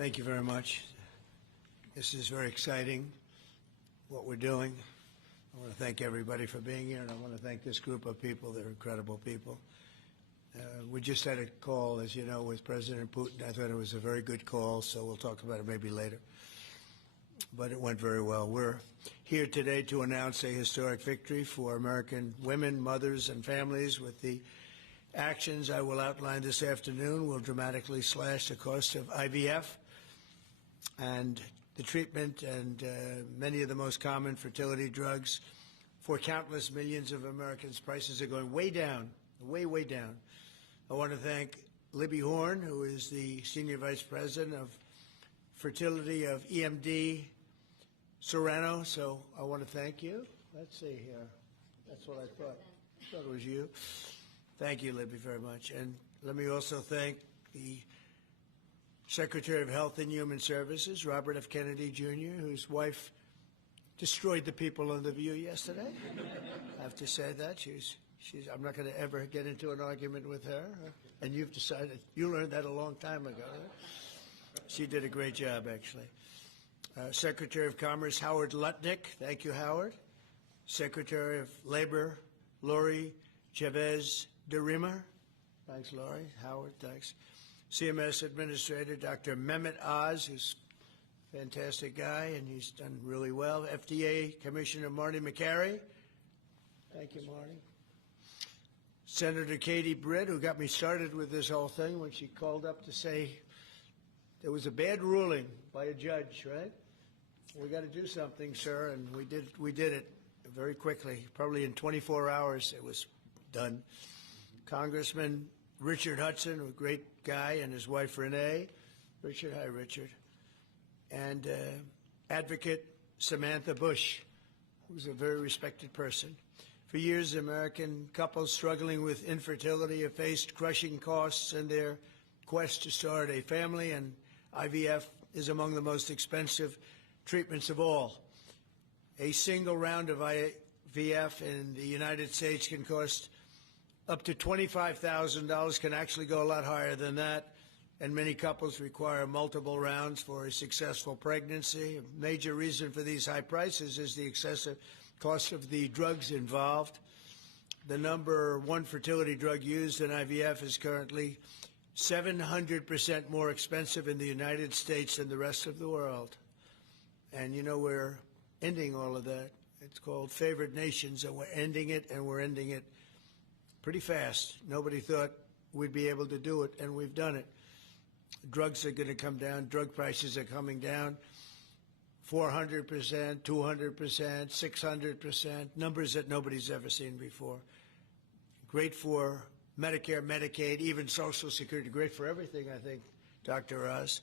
Thank you very much. This is very exciting, what we're doing. I want to thank everybody for being here, and I want to thank this group of people. They're incredible people. We just had a call, as you know, with President Putin. I thought it was a very good call, so we'll talk about it maybe later. But it went very well. We're here today to announce a historic victory for American women, mothers, and families. With the actions I will outline this afternoon will dramatically slash the cost of IVF and the treatment and many of the most common fertility drugs for countless millions of Americans. Prices are going way down, way down. I want to thank Libby Horn, who is the Senior Vice President of Fertility of EMD Serrano. So I want to thank you. Let's see here. That's what I thought. I thought it was you. Thank you, Libby, very much. And let me also thank the Secretary of Health and Human Services, Robert F. Kennedy, Jr., whose wife destroyed the people on The View yesterday. I have to say that. I'm not going to ever get into an argument with her. And you've decided, you learned that a long time ago. Right? She did a great job, actually. Secretary of Commerce, Howard Lutnick. Thank you, Howard. Secretary of Labor, Lori Chavez de Rima. Thanks, Lori. Howard, thanks. CMS Administrator, Dr. Mehmet Oz, who's a fantastic guy, and he's done really well. FDA Commissioner Marty McCary. Thank you, Marty. Senator Katie Britt, who got me started with this whole thing when she called up to say there was a bad ruling by a judge, right? We got to do something, sir, and we did it very quickly. Probably in 24 hours it was done. Congressman Richard Hudson, a great guy, and his wife Renee. Richard, hi, Richard. And Advocate Samantha Bush, who's a very respected person. For years, American couples struggling with infertility have faced crushing costs in their quest to start a family, and IVF is among the most expensive treatments of all. A single round of IVF in the United States can cost up to $25,000, can actually go a lot higher than that, and many couples require multiple rounds for a successful pregnancy. A major reason for these high prices is the excessive cost of the drugs involved. The number one fertility drug used in IVF is currently 700% more expensive in the United States than the rest of the world. And you know, we're ending all of that. It's called favored nations, and we're ending it, and we're ending it pretty fast. Nobody thought we'd be able to do it, and we've done it. Drugs are going to come down. Drug prices are coming down. 400%, 200%, 600%, numbers that nobody's ever seen before. Great for Medicare, Medicaid, even Social Security. Great for everything, I think, Dr. Oz.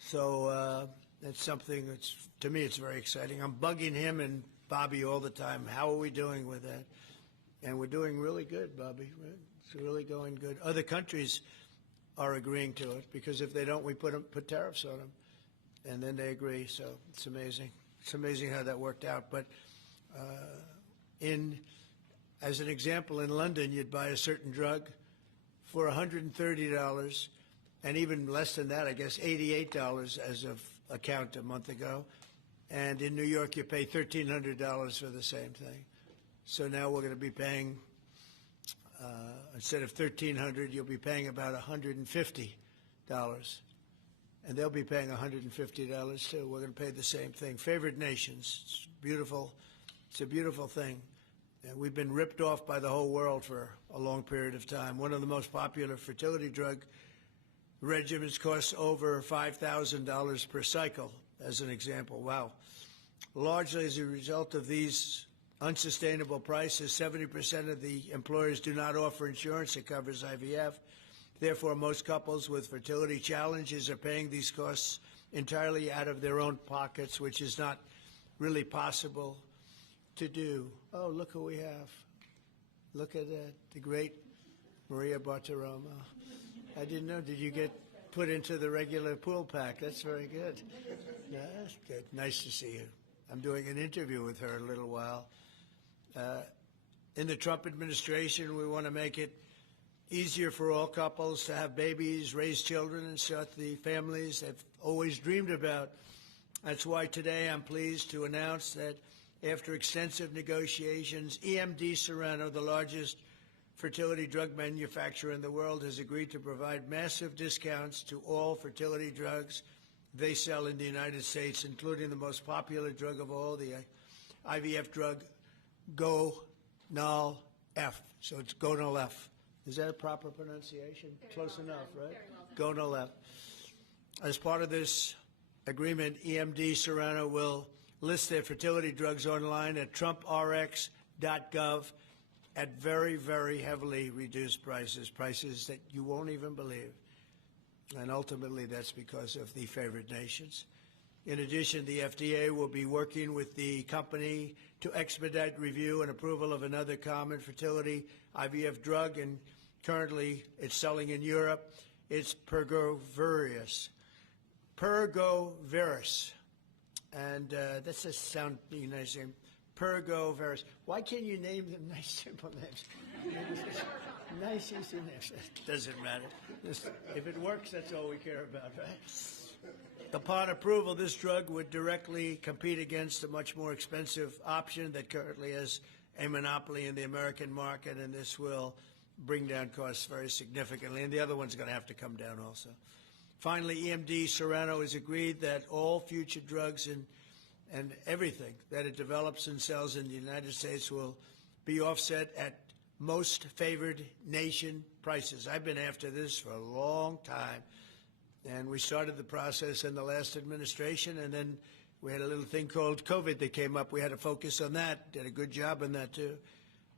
So that's something that's, to me, it's very exciting. I'm bugging him and Bobby all the time. How are we doing with that? And we're doing really good, Bobby. Right? It's really going good. Other countries are agreeing to it, because if they don't, we put tariffs on them, and then they agree. So it's amazing. It's amazing how that worked out. But as an example, in London, you'd buy a certain drug for $130, and even less than that, I guess, $88 as of a count a month ago. And in New York, you pay $1,300 for the same thing. So now we're going to be paying, instead of $1,300, you'll be paying about $150. And they'll be paying $150 too. We're going to pay the same thing. Favored nations. It's beautiful. It's a beautiful thing. And we've been ripped off by the whole world for a long period of time. One of the most popular fertility drug regimens costs over $5,000 per cycle, as an example. Wow. Largely as a result of these unsustainable prices, 70% of the employers do not offer insurance that covers IVF. Therefore, most couples with fertility challenges are paying these costs entirely out of their own pockets, which is not really possible to do. Oh, look who we have. Look at that, the great Maria Bartiromo. I didn't know. Did you get put into the regular pool pack? That's very good. Yeah, that's good. Nice to see you. I'm doing an interview with her in a little while. In the Trump administration, we want to make it easier for all couples to have babies, raise children, and start the families they've always dreamed about. That's why today I'm pleased to announce that after extensive negotiations, EMD Serrano, the largest fertility drug manufacturer in the world, has agreed to provide massive discounts to all fertility drugs they sell in the United States, including the most popular drug of all, the IVF drug, Gonal-F. So it's Gonal-F. Is that a proper pronunciation? Close enough, right? Gonal-F. As part of this agreement, EMD Serrano will list their fertility drugs online at trumprx.gov at very, very heavily reduced prices, prices that you won't even believe. And ultimately, that's because of the favored nations. In addition, the FDA will be working with the company to expedite review and approval of another common fertility IVF drug, and currently it's selling in Europe. It's Pergoveris. And that's a sound nice name. Pergoveris. Why can't you name them nice, simple names? Nice, easy names. Doesn't matter. If it works, that's all we care about, right? Upon approval, this drug would directly compete against a much more expensive option that currently has a monopoly in the American market, and this will bring down costs very significantly. And the other one's going to have to come down also. Finally, EMD Serrano has agreed that all future drugs and everything that it develops and sells in the United States will be offset at most favored nation prices. I've been after this for a long time, and we started the process in the last administration, and then we had a little thing called COVID that came up. We had to focus on that, did a good job on that too.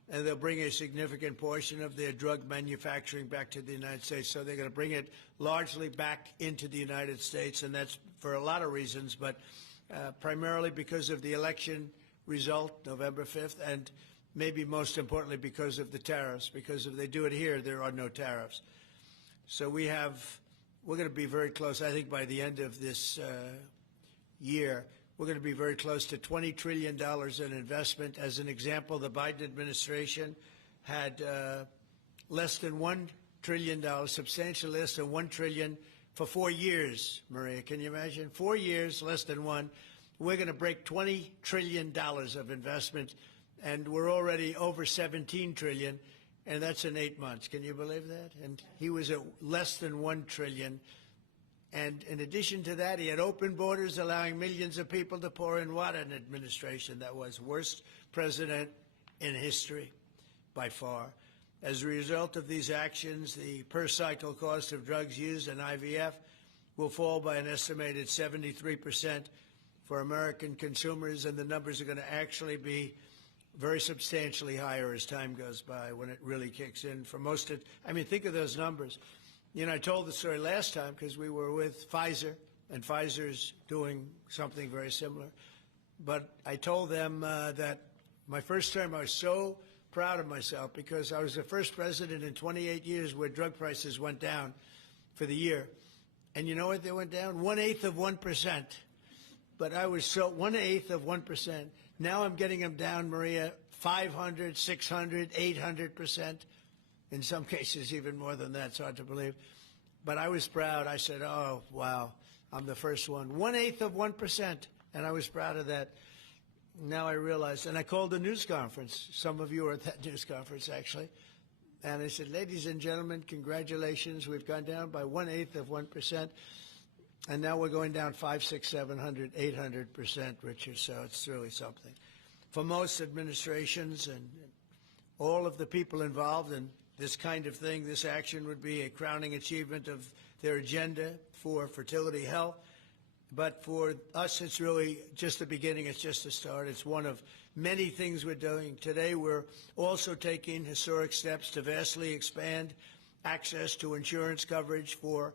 And they'll bring a significant portion of their drug manufacturing back to the United States. So they're going to bring it largely back into the United States, and that's for a lot of reasons, but primarily because of the election result, November 5th, and maybe most importantly because of the tariffs, because if they do it here, there are no tariffs. So we're going to be very close, I think by the end of this year, we're going to be very close to $20 trillion in investment. As an example, the Biden administration had less than $1 trillion, substantially less than $1 trillion for 4 years, Maria. Can you imagine? 4 years, less than one. We're going to break $20 trillion of investment, and we're already over $17 trillion, and that's in 8 months. Can you believe that? And he was at less than $1 trillion. And in addition to that, he had open borders, allowing millions of people to pour in. What an administration that was. Worst president in history, by far. As a result of these actions, the per-cycle cost of drugs used in IVF will fall by an estimated 73% for American consumers, and the numbers are going to actually be very substantially higher as time goes by when it really kicks in. For most of, I mean, think of those numbers. You know, I told the story last time because we were with Pfizer, and Pfizer's doing something very similar. But I told them that my first term, I was so proud of myself because I was the first president in 28 years where drug prices went down for the year. And you know what they went down? 1/8 of 1%. But I was so 1/8 of 1%. Now I'm getting them down, Maria, 500, 600, 800%. In some cases, even more than that. It's hard to believe. But I was proud. I said, oh, wow, I'm the first one. 1/8 of 1%. And I was proud of that. Now I realize, and I called a news conference. Some of you were at that news conference, actually. And I said, ladies and gentlemen, congratulations. We've gone down by 1/8 of 1%. And now we're going down 500, 600, 700, 800%, Richard. So it's really something. For most administrations and all of the people involved in this kind of thing, this action would be a crowning achievement of their agenda for fertility health. But for us, it's really just the beginning. It's just the start. It's one of many things we're doing. Today, we're also taking historic steps to vastly expand access to insurance coverage for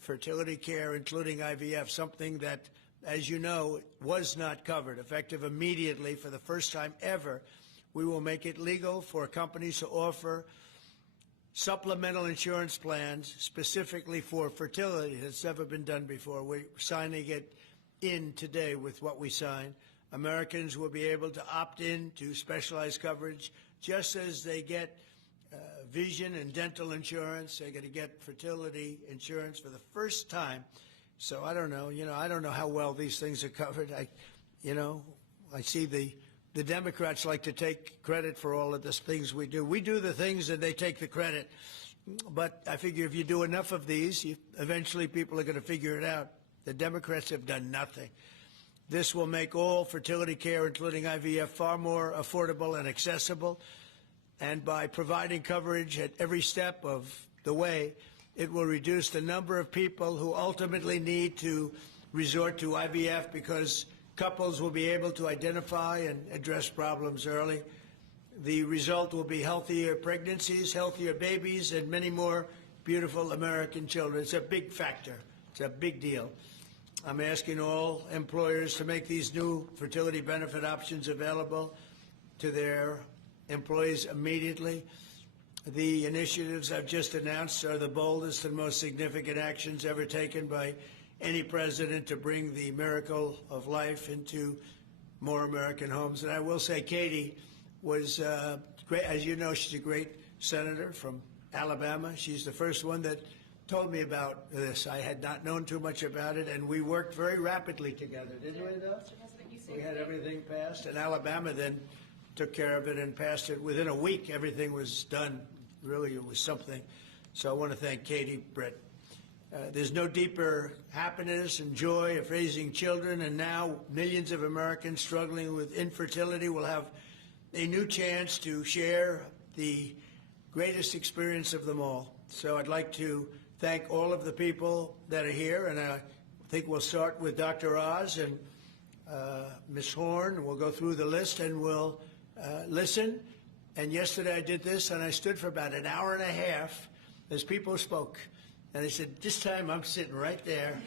fertility care, including IVF, something that, as you know, was not covered. Effective immediately, for the first time ever, we will make it legal for companies to offer supplemental insurance plans specifically for fertility. That's never been done before. We're signing it in today with what we sign. Americans will be able to opt in to specialized coverage just as they get vision and dental insurance. They're going to get fertility insurance for the first time. So I don't know. I don't know how well these things are covered. I see the Democrats like to take credit for all of the things we do. We do the things and they take the credit. But I figure if you do enough of these, eventually people are going to figure it out. The Democrats have done nothing. This will make all fertility care, including IVF, far more affordable and accessible. And by providing coverage at every step of the way, it will reduce the number of people who ultimately need to resort to IVF because couples will be able to identify and address problems early. The result will be healthier pregnancies, healthier babies, and many more beautiful American children. It's a big factor. It's a big deal. I'm asking all employers to make these new fertility benefit options available to their employees immediately. The initiatives I've just announced are the boldest and most significant actions ever taken by any president to bring the miracle of life into more American homes. And I will say Katie was great. As you know, she's a great senator from Alabama. She's the first one that told me about this. I had not known too much about it, and we worked very rapidly together, didn't we, though? We had everything passed, and Alabama then took care of it and passed it. Within a week, everything was done. Really, it was something. So I want to thank Katie, Brett. There's no deeper happiness and joy of raising children, and now millions of Americans struggling with infertility will have a new chance to share the greatest experience of them all. So I'd like to thank all of the people that are here, and I think we'll start with Dr. Oz and Ms. Horn. We'll go through the list and we'll listen. And yesterday I did this, and I stood for about an hour and a half as people spoke. And I said, this time I'm sitting right there,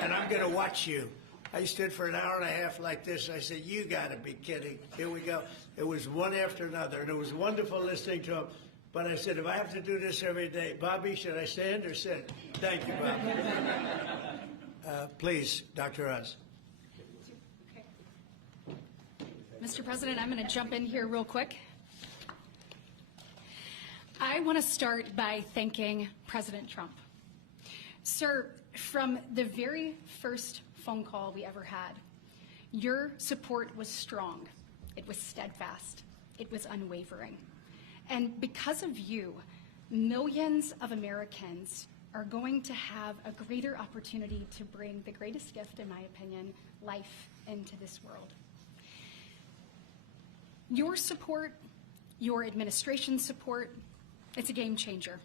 and I'm going to watch you. I stood for an hour and a half like this. I said, you got to be kidding. Here we go. It was one after another, and it was wonderful listening to them. But I said, if I have to do this every day, Bobby, should I stand or sit? Thank you, Bobby. Please, Dr. Oz. Okay. Mr. President, I'm going to jump in here real quick. I want to start by thanking President Trump. Sir, from the very first phone call we ever had, your support was strong, it was steadfast, it was unwavering. And because of you, millions of Americans are going to have a greater opportunity to bring the greatest gift, in my opinion, life into this world. Your support, your administration's support, it's a game changer.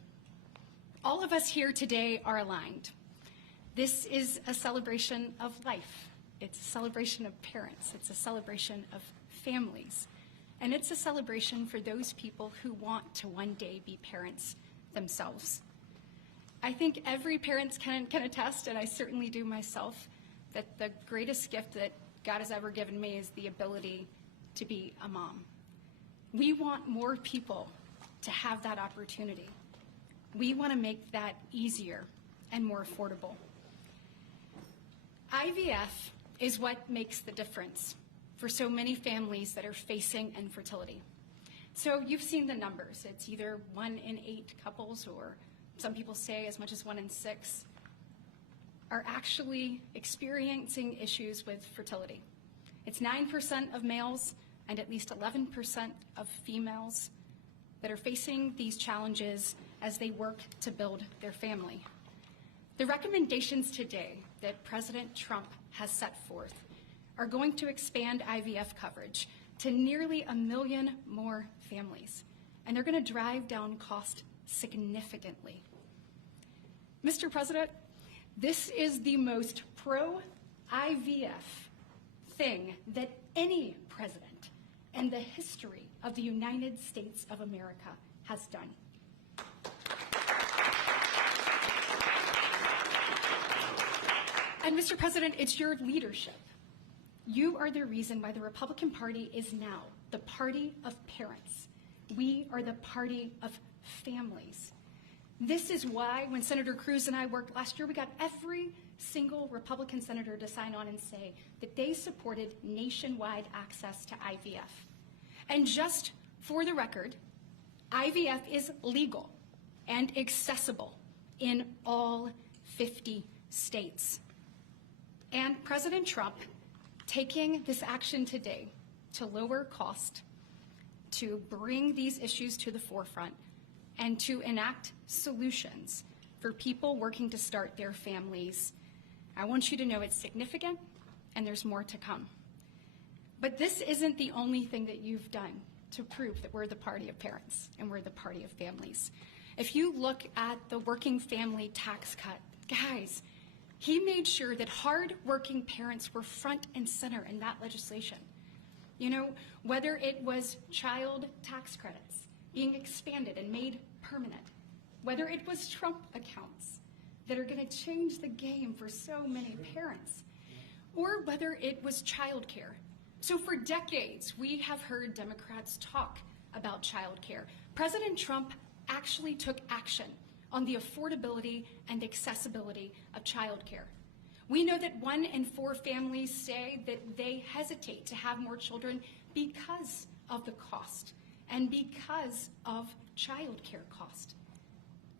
All of us here today are aligned. This is a celebration of life. It's a celebration of parents. It's a celebration of families. And it's a celebration for those people who want to one day be parents themselves. I think every parent can attest, and I certainly do myself, that the greatest gift that God has ever given me is the ability to be a mom. We want more people to have that opportunity. We want to make that easier and more affordable. IVF is what makes the difference for so many families that are facing infertility. So you've seen the numbers. It's either 1 in 8 couples, or some people say as much as 1 in 6, are actually experiencing issues with fertility. It's 9% of males and at least 11% of females that are facing these challenges as they work to build their family. The recommendations today that President Trump has set forth are going to expand IVF coverage to nearly 1 million more families, and they're going to drive down cost significantly. Mr. President, this is the most pro-IVF thing that any president in the history of the United States of America has done. And Mr. President, it's your leadership. You are the reason why the Republican Party is now the party of parents. We are the party of families. This is why when Senator Cruz and I worked last year, we got every single Republican senator to sign on and say that they supported nationwide access to IVF. And just for the record, IVF is legal and accessible in all 50 states. And President Trump taking this action today to lower cost, to bring these issues to the forefront, and to enact solutions for people working to start their families. I want you to know it's significant, and there's more to come. But this isn't the only thing that you've done to prove that we're the party of parents and we're the party of families. If you look at the working family tax cut, guys, he made sure that hard-working parents were front and center in that legislation. You know, whether it was child tax credits being expanded and made permanent, whether it was Trump accounts that are going to change the game for so many parents, or whether it was childcare. So for decades, we have heard Democrats talk about childcare. President Trump actually took action on the affordability and accessibility of childcare. We know that 1 in 4 families say that they hesitate to have more children because of the cost and because of childcare cost.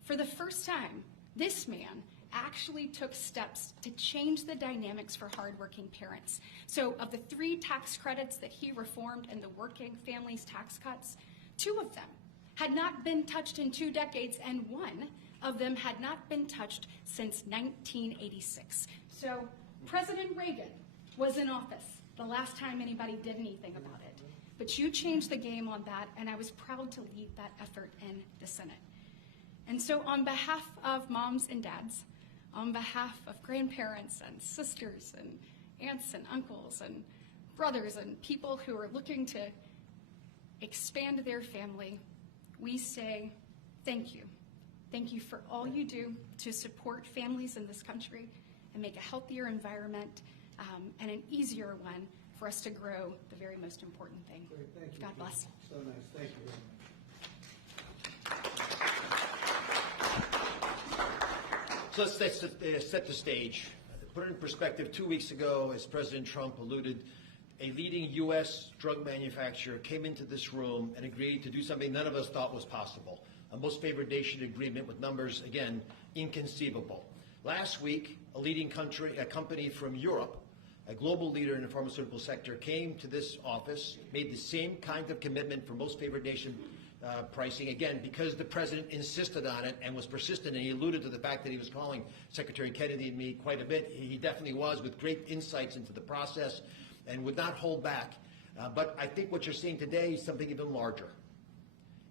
For the first time, this man actually took steps to change the dynamics for hardworking parents. So of the 3 tax credits that he reformed and the working families tax cuts, 2 of them had not been touched in 2 decades, and 1 of them had not been touched since 1986. So President Reagan was in office the last time anybody did anything about it. But you changed the game on that, and I was proud to lead that effort in the Senate. And so on behalf of moms and dads, on behalf of grandparents and sisters and aunts and uncles and brothers and people who are looking to expand their family, we say thank you. Thank you for all you do to support families in this country and make a healthier environment and an easier one for us to grow the very most important thing. Great, thank you. God bless. So nice. Thank you very much. So let's set the stage. To put it in perspective, 2 weeks ago, as President Trump alluded, a leading U.S. drug manufacturer came into this room and agreed to do something none of us thought was possible. A most favored nation agreement with numbers, again, inconceivable. Last week, a company from Europe, a global leader in the pharmaceutical sector, came to this office, made the same kind of commitment for most favored nation pricing, again, because the president insisted on it and was persistent, and he alluded to the fact that he was calling Secretary Kennedy and me quite a bit. He definitely was, with great insights into the process and would not hold back. But I think what you're seeing today is something even larger.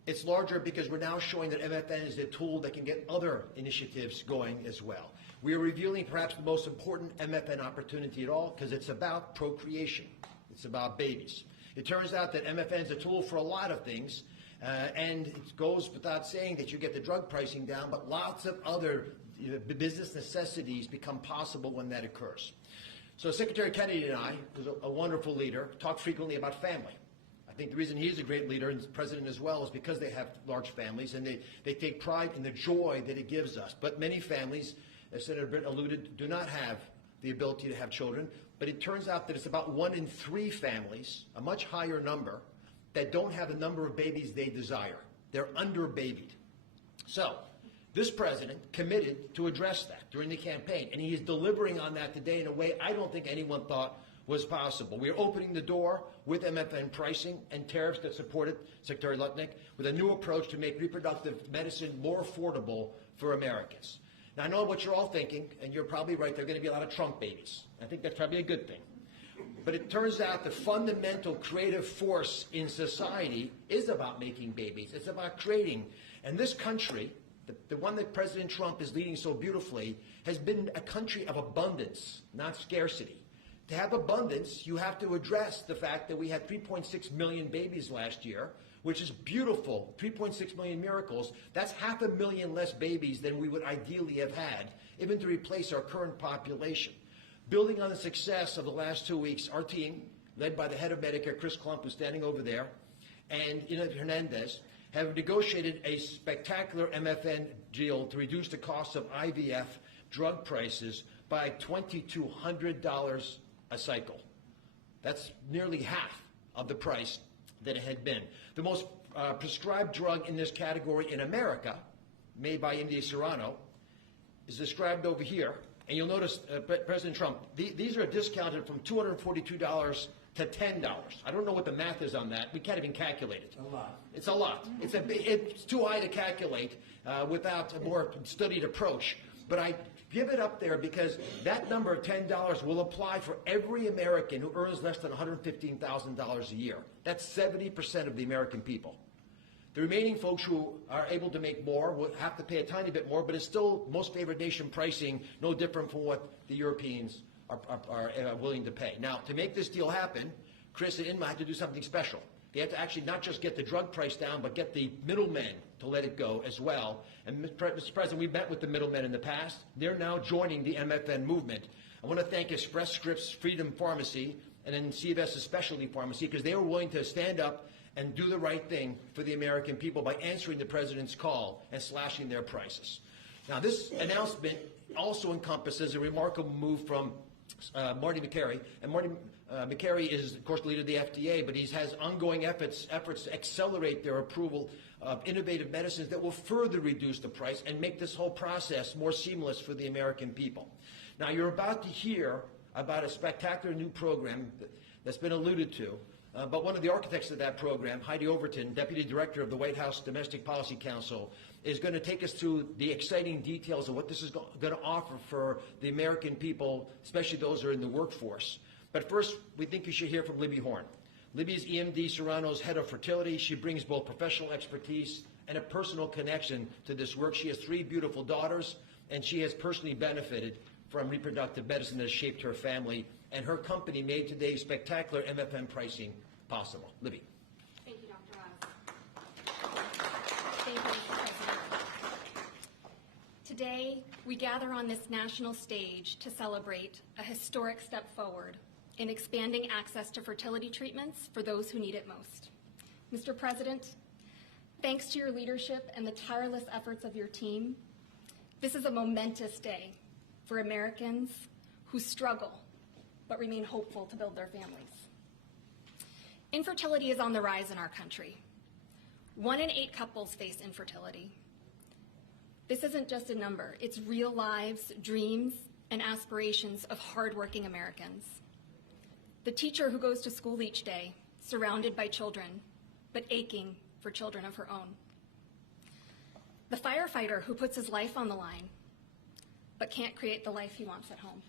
It's larger because we're now showing that MFN is a tool that can get other initiatives going as well. We are revealing perhaps the most important MFN opportunity at all because it's about procreation. It's about babies. It turns out that MFN is a tool for a lot of things, and it goes without saying that you get the drug pricing down, but lots of other business necessities become possible when that occurs. So Secretary Kennedy and I, who's a wonderful leader, talk frequently about family. I think the reason he's a great leader, and the president as well, is because they have large families and they take pride in the joy that it gives us. But many families, as Senator Brennan alluded, do not have the ability to have children. But it turns out that it's about 1 in 3 families, a much higher number, that don't have the number of babies they desire. They're under-babied. So this president committed to address that during the campaign, and he is delivering on that today in a way I don't think anyone thought was possible. We are opening the door with MFN pricing and tariffs that support it, Secretary Lutnick, with a new approach to make reproductive medicine more affordable for Americans. Now, I know what you're all thinking, and you're probably right, there are going to be a lot of Trump babies. I think that's probably a good thing. But it turns out the fundamental creative force in society is about making babies. It's about creating. And this country, the one that President Trump is leading so beautifully, has been a country of abundance, not scarcity. To have abundance, you have to address the fact that we had 3.6 million babies last year, which is beautiful, 3.6 million miracles. That's 500,000 less babies than we would ideally have had, even to replace our current population. Building on the success of the last 2 weeks, our team, led by the head of Medicare, Chris Klump, who's standing over there, and Ina Hernandez, have negotiated a spectacular MFN deal to reduce the cost of IVF drug prices by $2,200 a cycle. That's nearly half of the price that it had been. The most prescribed drug in this category in America, made by EMD Serrano, is described over here. And you'll notice, President Trump, these are discounted from $242 to $10. I don't know what the math is on that. We can't even calculate it. A lot. It's a lot. It's too high to calculate without a more studied approach. But I give it up there because that number of $10 will apply for every American who earns less than $115,000 a year. That's 70% of the American people. The remaining folks who are able to make more will have to pay a tiny bit more, but it's still most favored nation pricing, no different from what the Europeans are willing to pay. Now, to make this deal happen, Chris and INMA had to do something special. They had to actually not just get the drug price down, but get the middlemen to let it go as well. And Mr. President, we met with the middlemen in the past. They're now joining the MFN movement. I want to thank Express Scripts Freedom Pharmacy and then CVS's Specialty Pharmacy because they were willing to stand up and do the right thing for the American people by answering the president's call and slashing their prices. Now, this announcement also encompasses a remarkable move from Marty Makary. And Marty Makary is, of course, the leader of the FDA, but he has ongoing efforts to accelerate their approval of innovative medicines that will further reduce the price and make this whole process more seamless for the American people. Now, you're about to hear about a spectacular new program that's been alluded to. But one of the architects of that program, Heidi Overton, Deputy Director of the White House Domestic Policy Council, is going to take us through the exciting details of what this is going to offer for the American people, especially those who are in the workforce. But first, we think you should hear from Libby Horn. Libby is EMD Serrano's head of fertility. She brings both professional expertise and a personal connection to this work. She has 3 beautiful daughters, and she has personally benefited from reproductive medicine that has shaped her family. And her company made today's spectacular MFN pricing possible. Libby. Thank you, Dr. Oz. Thank you, Mr. President. Today, we gather on this national stage to celebrate a historic step forward in expanding access to fertility treatments for those who need it most. Mr. President, thanks to your leadership and the tireless efforts of your team, this is a momentous day for Americans who struggle but remain hopeful to build their families. Infertility is on the rise in our country. 1 in 8 couples face infertility. This isn't just a number, it's real lives, dreams, and aspirations of hardworking Americans. The teacher who goes to school each day, surrounded by children, but aching for children of her own. The firefighter who puts his life on the line, but can't create the life he wants at home.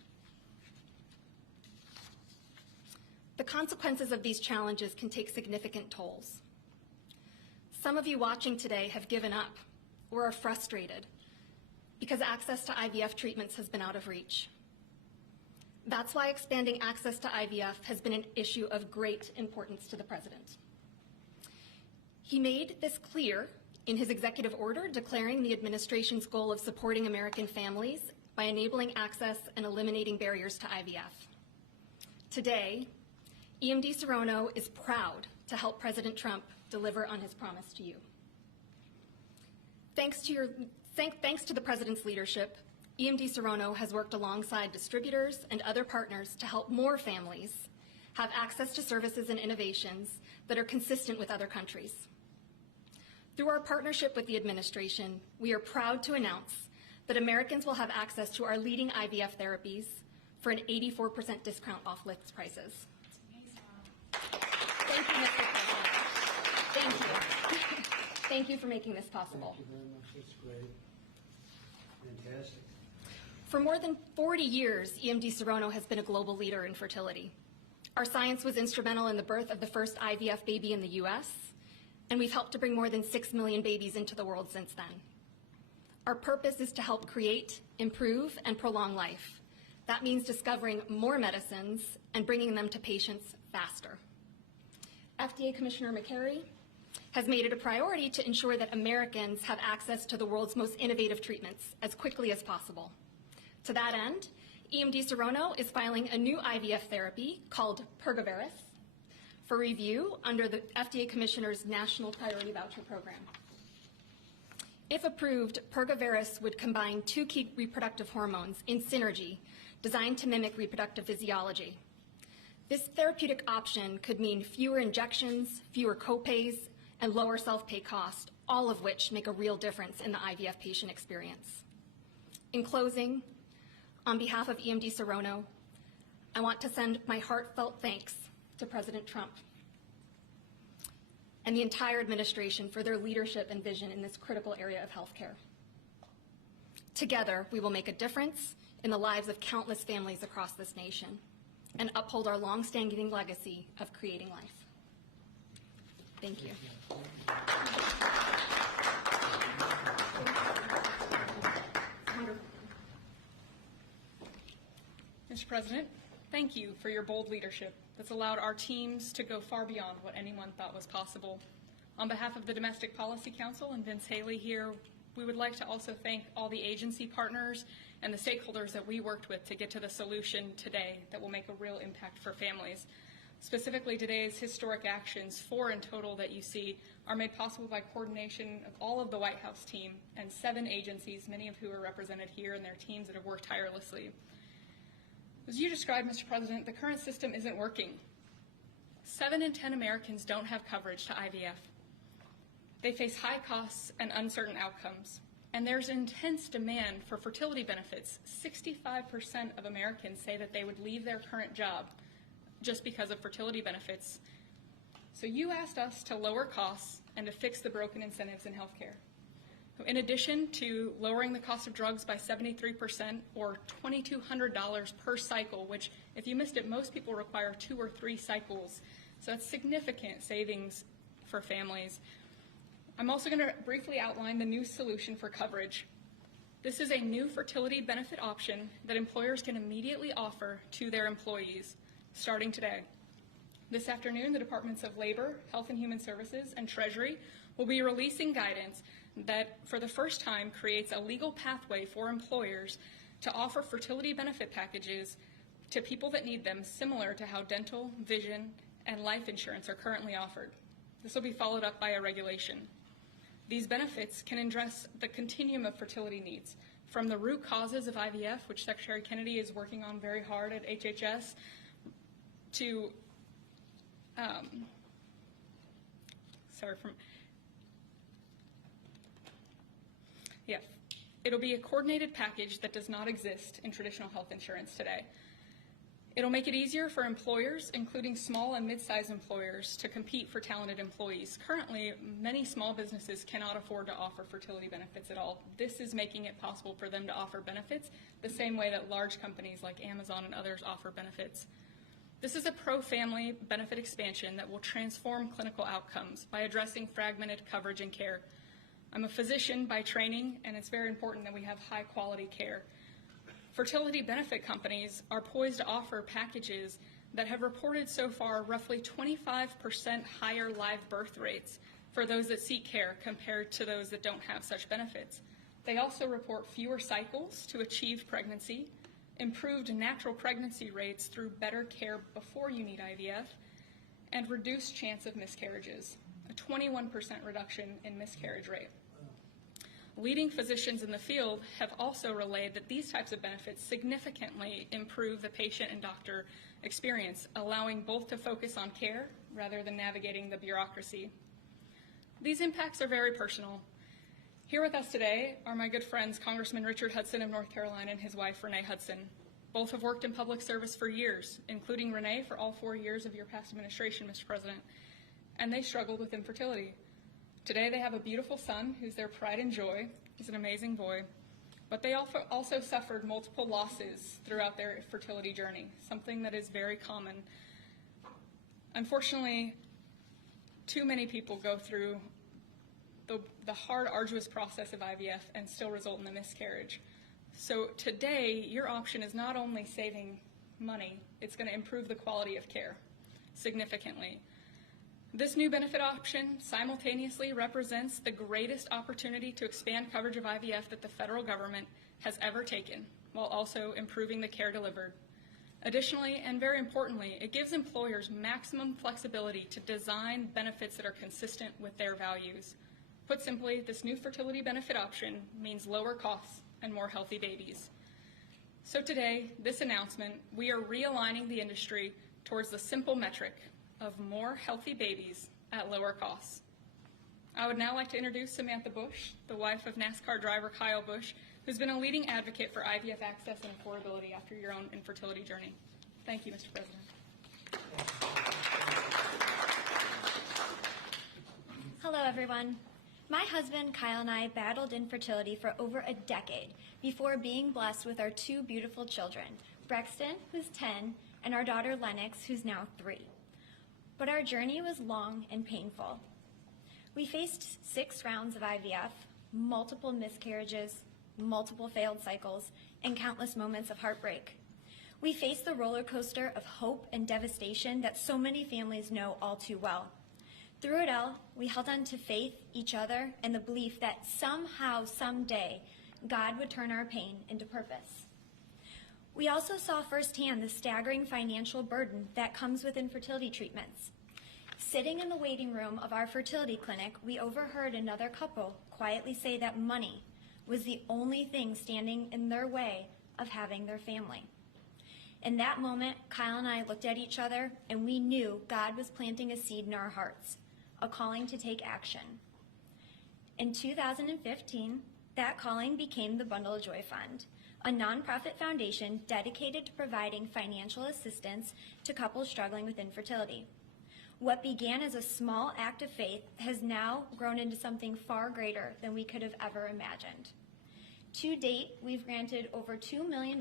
The consequences of these challenges can take significant tolls. Some of you watching today have given up or are frustrated because access to IVF treatments has been out of reach. That's why expanding access to IVF has been an issue of great importance to the President. He made this clear in his executive order declaring the administration's goal of supporting American families by enabling access and eliminating barriers to IVF. Today, EMD Serrano is proud to help President Trump deliver on his promise to you. Thanks to the President's leadership, EMD Serrano has worked alongside distributors and other partners to help more families have access to services and innovations that are consistent with other countries. Through our partnership with the administration, we are proud to announce that Americans will have access to our leading IVF therapies for an 84% discount off list prices. Thank you, Mr. President. Thank you. Thank you for making this possible. Thank you very much. That's great. Fantastic. For more than 40 years, EMD Serrano has been a global leader in fertility. Our science was instrumental in the birth of the first IVF baby in the U.S., and we've helped to bring more than 6 million babies into the world since then. Our purpose is to help create, improve, and prolong life. That means discovering more medicines and bringing them to patients faster. FDA Commissioner Makary has made it a priority to ensure that Americans have access to the world's most innovative treatments as quickly as possible. To that end, EMD Serrano is filing a new IVF therapy called Pergoveris for review under the FDA Commissioner's National Priority Voucher Program. If approved, Pergoveris would combine 2 key reproductive hormones in synergy designed to mimic reproductive physiology. This therapeutic option could mean fewer injections, fewer copays, and lower self-pay cost, all of which make a real difference in the IVF patient experience. In closing, on behalf of EMD Serono, I want to send my heartfelt thanks to President Trump and the entire administration for their leadership and vision in this critical area of healthcare. Together, we will make a difference in the lives of countless families across this nation and uphold our long-standing legacy of creating life. Thank you. Mr. President, thank you for your bold leadership that's allowed our teams to go far beyond what anyone thought was possible. On behalf of the Domestic Policy Council and Vince Haley here, we would like to also thank all the agency partners and the stakeholders that we worked with to get to the solution today that will make a real impact for families. Specifically, today's historic actions, 4 in total that you see, are made possible by coordination of all of the White House team and 7 agencies, many of who are represented here, and their teams that have worked tirelessly. As you described, Mr. President, the current system isn't working. 7 in 10 Americans don't have coverage to IVF. They face high costs and uncertain outcomes. And there's intense demand for fertility benefits. 65% of Americans say that they would leave their current job just because of fertility benefits. So you asked us to lower costs and to fix the broken incentives in healthcare. In addition to lowering the cost of drugs by 73% or $2,200 per cycle, which if you missed it, most people require 2 or 3 cycles. So that's significant savings for families. I'm also going to briefly outline the new solution for coverage. This is a new fertility benefit option that employers can immediately offer to their employees starting today. This afternoon, the Departments of Labor, Health and Human Services, and Treasury will be releasing guidance that for the first time creates a legal pathway for employers to offer fertility benefit packages to people that need them, similar to how dental, vision, and life insurance are currently offered. This will be followed up by a regulation. These benefits can address the continuum of fertility needs, from the root causes of IVF, which Secretary Kennedy is working on very hard at HHS, to it'll be a coordinated package that does not exist in traditional health insurance today. It'll make it easier for employers, including small and mid-sized employers, to compete for talented employees. Currently, many small businesses cannot afford to offer fertility benefits at all. This is making it possible for them to offer benefits the same way that large companies like Amazon and others offer benefits. This is a pro-family benefit expansion that will transform clinical outcomes by addressing fragmented coverage and care. I'm a physician by training, and it's very important that we have high-quality care. Fertility benefit companies are poised to offer packages that have reported so far roughly 25% higher live birth rates for those that seek care compared to those that don't have such benefits. They also report fewer cycles to achieve pregnancy, improved natural pregnancy rates through better care before you need IVF, and reduced chance of miscarriages, a 21% reduction in miscarriage rate. Leading physicians in the field have also relayed that these types of benefits significantly improve the patient and doctor experience, allowing both to focus on care rather than navigating the bureaucracy. These impacts are very personal. Here with us today are my good friends, Congressman Richard Hudson of North Carolina and his wife, Renee Hudson. Both have worked in public service for years, including Renee for all 4 years of your past administration, Mr. President, and they struggled with infertility. Today they have a beautiful son who's their pride and joy. He's an amazing boy. But they also suffered multiple losses throughout their fertility journey, something that is very common. Unfortunately, too many people go through the hard, arduous process of IVF and still result in a miscarriage. So today, your option is not only saving money, it's going to improve the quality of care significantly. This new benefit option simultaneously represents the greatest opportunity to expand coverage of IVF that the federal government has ever taken, while also improving the care delivered. Additionally, and very importantly, it gives employers maximum flexibility to design benefits that are consistent with their values. Put simply, this new fertility benefit option means lower costs and more healthy babies. So today, this announcement, we are realigning the industry towards the simple metric of more healthy babies at lower costs. I would now like to introduce Samantha Bush, the wife of NASCAR driver Kyle Bush, who's been a leading advocate for IVF access and affordability after your own infertility journey. Thank you, Mr. President. Hello, everyone. My husband, Kyle, and I battled infertility for over a decade before being blessed with our two beautiful children, Brexton, who's 10, and our daughter, Lennox, who's now 3. But our journey was long and painful. We faced 6 rounds of IVF, multiple miscarriages, multiple failed cycles, and countless moments of heartbreak. We faced the roller coaster of hope and devastation that so many families know all too well. Through it all, we held on to faith, each other, and the belief that somehow, someday, God would turn our pain into purpose. We also saw firsthand the staggering financial burden that comes with infertility treatments. Sitting in the waiting room of our fertility clinic, we overheard another couple quietly say that money was the only thing standing in their way of having their family. In that moment, Kyle and I looked at each other, and we knew God was planting a seed in our hearts, a calling to take action. In 2015, that calling became the Bundle of Joy Fund, a nonprofit foundation dedicated to providing financial assistance to couples struggling with infertility. What began as a small act of faith has now grown into something far greater than we could have ever imagined. To date, we've granted over $2 million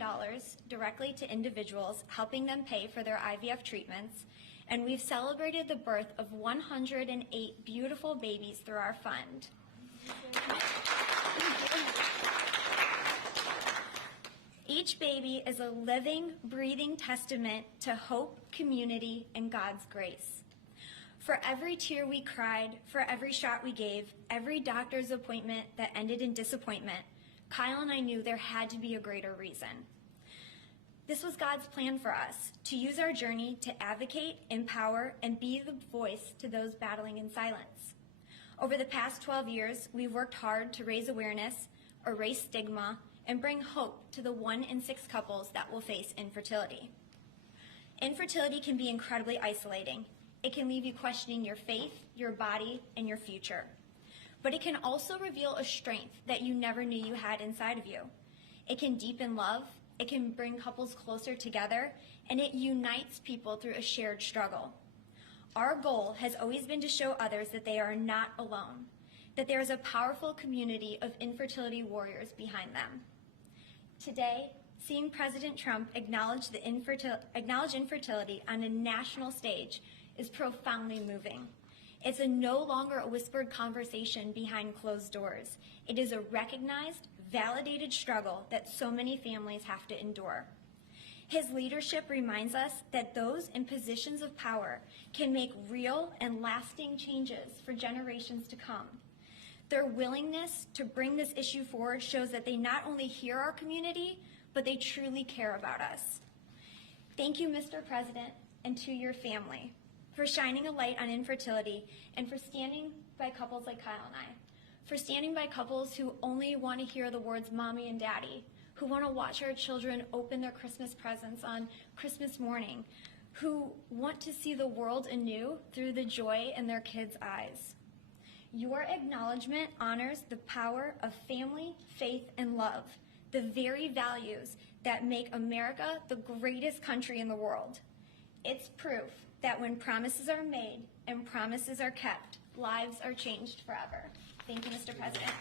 directly to individuals, helping them pay for their IVF treatments, and we've celebrated the birth of 108 beautiful babies through our fund. Each baby is a living, breathing testament to hope, community, and God's grace. For every tear we cried, for every shot we gave, every doctor's appointment that ended in disappointment, Kyle and I knew there had to be a greater reason. This was God's plan for us, to use our journey to advocate, empower, and be the voice to those battling in silence. Over the past 12 years, we've worked hard to raise awareness, erase stigma, and bring hope to the 1 in 6 couples that will face infertility. Infertility can be incredibly isolating. It can leave you questioning your faith, your body, and your future. But it can also reveal a strength that you never knew you had inside of you. It can deepen love, it can bring couples closer together, and it unites people through a shared struggle. Our goal has always been to show others that they are not alone, that there is a powerful community of infertility warriors behind them. Today, seeing President Trump acknowledge infertility on a national stage is profoundly moving. It's no longer a whispered conversation behind closed doors. It is a recognized, validated struggle that so many families have to endure. His leadership reminds us that those in positions of power can make real and lasting changes for generations to come. Their willingness to bring this issue forward shows that they not only hear our community, but they truly care about us. Thank you, Mr. President, and to your family for shining a light on infertility and for standing by couples like Kyle and I, for standing by couples who only want to hear the words mommy and daddy, who want to watch our children open their Christmas presents on Christmas morning, who want to see the world anew through the joy in their kids' eyes. Your acknowledgement honors the power of family, faith, and love, the very values that make America the greatest country in the world. It's proof that when promises are made and promises are kept, lives are changed forever. Thank you, Mr. President.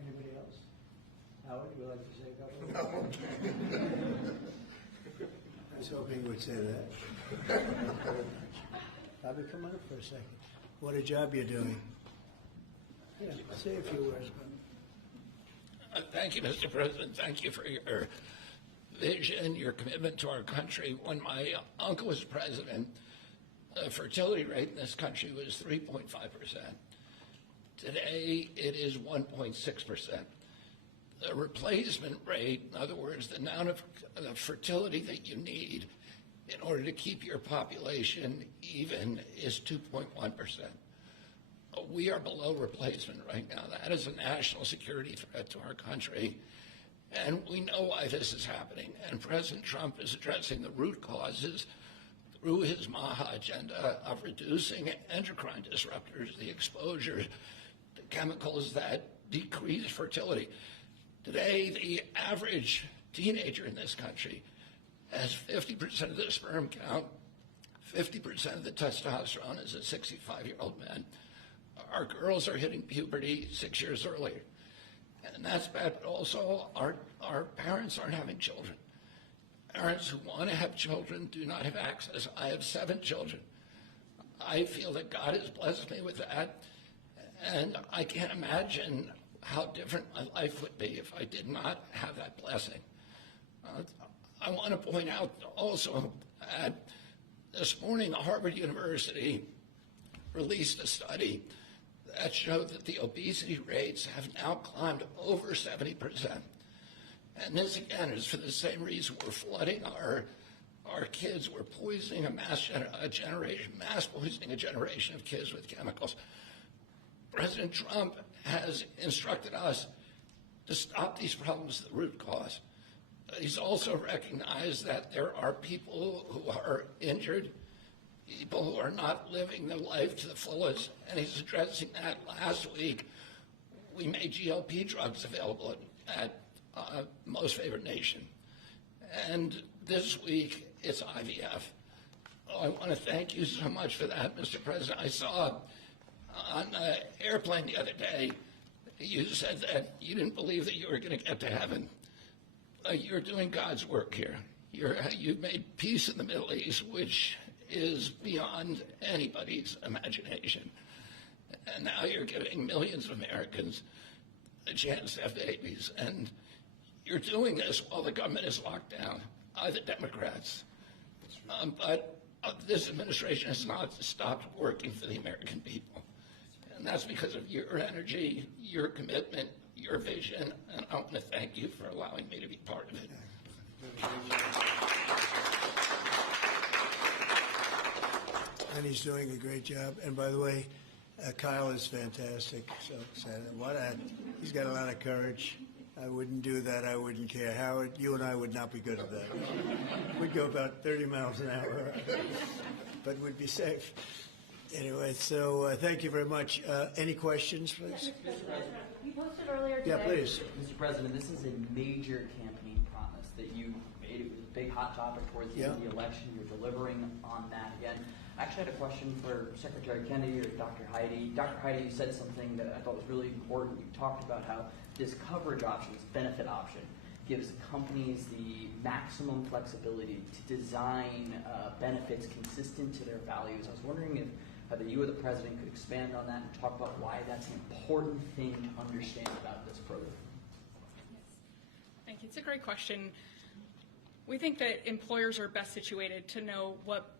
Anybody else? Howard, you would like to say a couple? No. I was hoping you would say that. Bobby, come on up for a second. What a job you're doing. Yeah, say a few words, Bobby. Thank you, Mr. President. Thank you for your vision, your commitment to our country. When my uncle was president, the fertility rate in this country was 3.5%. Today, it is 1.6%. The replacement rate, in other words, the amount of fertility that you need in order to keep your population even, is 2.1%. We are below replacement right now. That is a national security threat to our country. And we know why this is happening. And President Trump is addressing the root causes through his MAHA agenda of reducing endocrine disruptors, the exposure to chemicals that decrease fertility. Today, the average teenager in this country has 50% of the sperm count, 50% of the testosterone as a 65-year-old man. Our girls are hitting puberty 6 years earlier. And that's bad, but also our parents aren't having children. Parents who want to have children do not have access. I have 7 children. I feel that God has blessed me with that, and I can't imagine how different my life would be if I did not have that blessing. I want to point out also that this morning Harvard University released a study that showed that the obesity rates have now climbed over 70%. And this, again, is for the same reason we're flooding our kids. We're poisoning mass poisoning a generation of kids with chemicals. President Trump has instructed us to stop these problems at the root cause. He's also recognized that there are people who are injured, people who are not living their life to the fullest, and he's addressing that. Last week, we made GLP drugs available at Most Favored Nation. And this week, it's IVF. I want to thank you so much for that, Mr. President. I saw on an airplane the other day, you said that you didn't believe that you were going to get to heaven. You're doing God's work here. You've made peace in the Middle East, which is beyond anybody's imagination. And now you're giving millions of Americans a chance to have babies. And you're doing this while the government is locked down by the Democrats. But this administration has not stopped working for the American people. And that's because of your energy, your commitment, your vision, and I want to thank you for allowing me to be part of it. And he's doing a great job. And by the way, Kyle is fantastic. So excited. He's got a lot of courage. I wouldn't do that. I wouldn't care. Howard, you and I would not be good at that. We'd go about 30 miles an hour, but we'd be safe. Anyway, so thank you very much. Any questions, please? You posted earlier today. Yeah, please. Mr. President, this is a major campaign promise that you made. It was a big hot topic towards the end of the election. You're delivering on that again. I actually had a question for Secretary Kennedy or Dr. Heidi. Dr. Heidi, you said something that I thought was really important. You talked about how this coverage option, this benefit option, gives companies the maximum flexibility to design benefits consistent to their values. I was wondering if either you or the President could expand on that and talk about why that's an important thing to understand about this program. Thank you. It's a great question. We think that employers are best situated to know what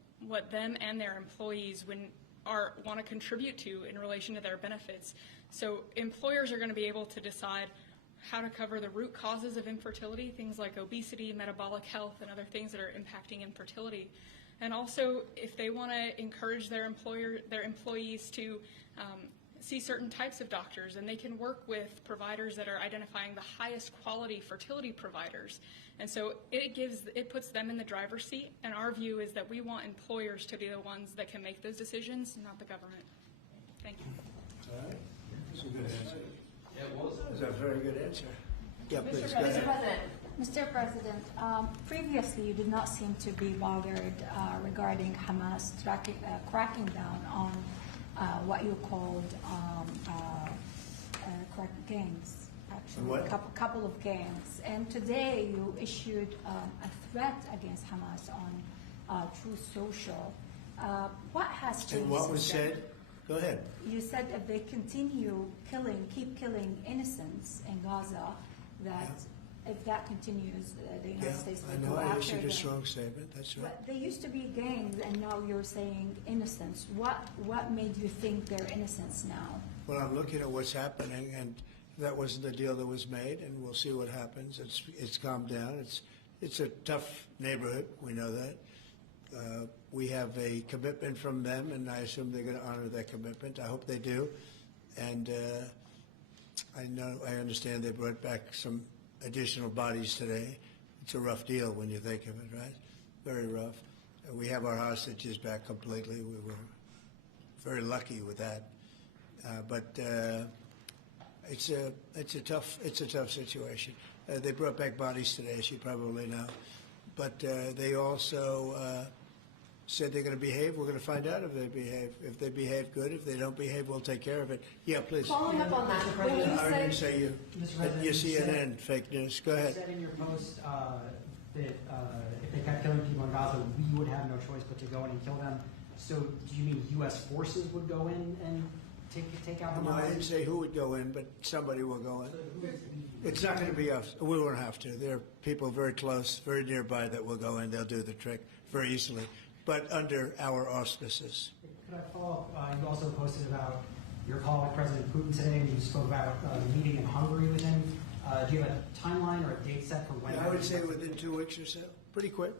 them and their employees want to contribute to in relation to their benefits. So employers are going to be able to decide how to cover the root causes of infertility, things like obesity, metabolic health, and other things that are impacting infertility. And also, if they want to encourage their employees to see certain types of doctors, and they can work with providers that are identifying the highest quality fertility providers. And so it puts them in the driver's seat, and our view is that we want employers to be the ones that can make those decisions, not the government. Thank you. All right. That's a good answer. That's a very good answer. Yeah, please. Go Mr. ahead. President, Mr. President, previously you did not seem to be bothered regarding Hamas cracking down on what you called gangs. Actually, What? A couple of gangs. And today you issued a threat against Hamas on Truth Social. What has changed? And what was since then? said? Go ahead. You said if they continue keep killing innocents in Gaza, that if that continues, the United States I will know. go I after issued them. a strong statement. That's right. But they used to be gangs, and now you're saying innocents. What made you think they're innocents now? Well, I'm looking at what's happening, and that wasn't the deal that was made, and we'll see what happens. It's calmed down. It's a tough neighborhood. We know that. We have a commitment from them, and I assume they're going to honor that commitment. I hope they do. And I understand they brought back some additional bodies today. It's a rough deal when you think of it, right? Very rough. We have our hostages back completely. We were very lucky with that. But it's a tough situation. They brought back bodies today, as you probably know. But they also said they're going to behave. We're going to find out if they behave. If they behave, good. If they don't behave, we'll take care of it. Yeah, please. Following up on that, when you I didn't said, say you. You CNN, fake news. Go You ahead. said in your post that if they kept killing people in Gaza, we would have no choice but to go in and kill them. So do you mean U.S. forces would go in and take out No, I Hamas? didn't say who would go in, but somebody will go in. It's not going to be us. We won't have to. There are people very close, very nearby that will go in. They'll do the trick very easily, but under our auspices. Could I follow up? You also posted about your call with President Putin today, and you spoke about the meeting in Hungary with him. Do you have a timeline or a date set for when? I would say within 2 weeks or so, pretty quick.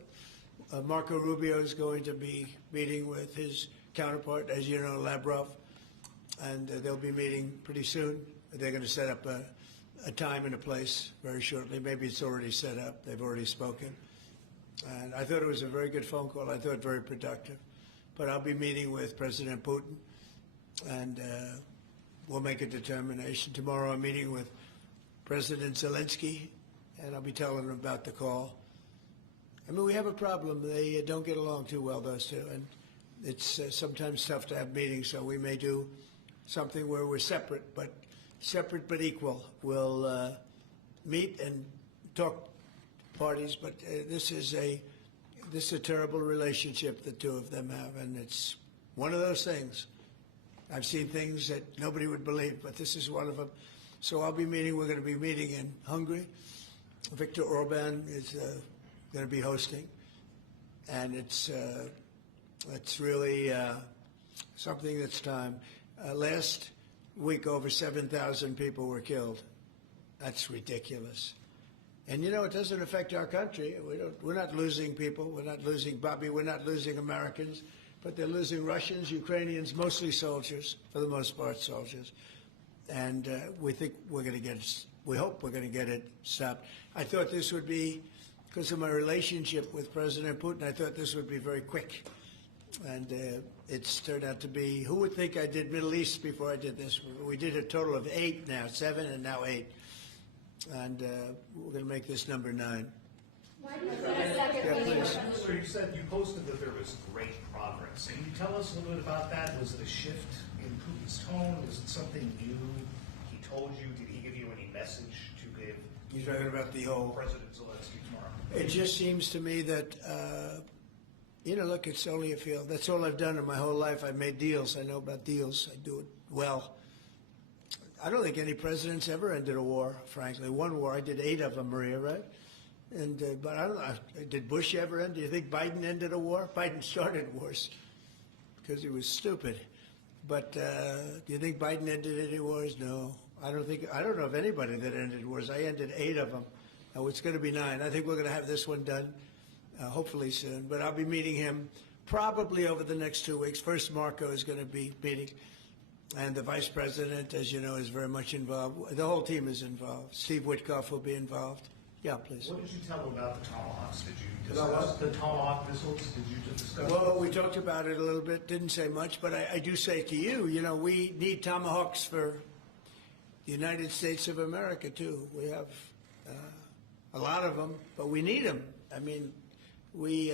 Marco Rubio is going to be meeting with his counterpart, as you know, Lavrov, and they'll be meeting pretty soon. They're going to set up a time and a place very shortly. Maybe it's already set up. They've already spoken. And I thought it was a very good phone call. I thought very productive. But I'll be meeting with President Putin, and we'll make a determination. Tomorrow I'm meeting with President Zelensky, and I'll be telling him about the call. I mean, we have a problem. They don't get along too well, those two, and it's sometimes tough to have meetings, so we may do something where we're separate but equal. We'll meet and talk parties, but this is a terrible relationship the two of them have, and it's one of those things. I've seen things that nobody would believe, but this is one of them. So I'll be meeting. We're going to be meeting in Hungary. Viktor Orban is going to be hosting, and it's really something that's time. Last week, over 7,000 people were killed. That's ridiculous. And you know, it doesn't affect our country. We're not losing people. We're not losing Bobby. We're not losing Americans, but they're losing Russians, Ukrainians, mostly soldiers, for the most part, soldiers. And we think we're going to get. We hope we're going to get it stopped. I thought this would be, because of my relationship with President Putin, I thought this would be very quick. And it's turned out to be, who would think I did Middle East before I did this? We did a total of 8 now, 7 and now 8. And we're going to make this number 9. why do you say a second meeting? So you said you posted that there was great progress. Can you tell us a little bit about that? Was it a shift in Putin's tone? Was it something new he told you? Did he give you any message to give? You're talking about the whole... President Zelensky tomorrow. It just seems to me that, you know, look, it's only a field. That's all I've done in my whole life. I've made deals. I know about deals. I do it well. I don't think any president's ever ended a war, frankly. One war, I did 8 of them, Maria, right? And but I don't know, did Bush ever end? Do you think Biden ended a war? Biden started wars because he was stupid. But do you think Biden ended any wars? No. I don't know of anybody that ended wars. I ended 8 of them. Now it's going to be 9. I think we're going to have this one done, hopefully soon. But I'll be meeting him probably over the next 2 weeks. First, Marco is going to be meeting. And the vice president, as you know, is very much involved. The whole team is involved. Steve Witkoff will be involved. Yeah, please. What did you tell him about the Tomahawks? Did you About discuss the Tomahawk missiles? Did you discuss? Well, we talked about it a little bit. Didn't say much, but I do say to you, you know, we need Tomahawks for the United States of America, too. We have a lot of them, but we need them. I mean, we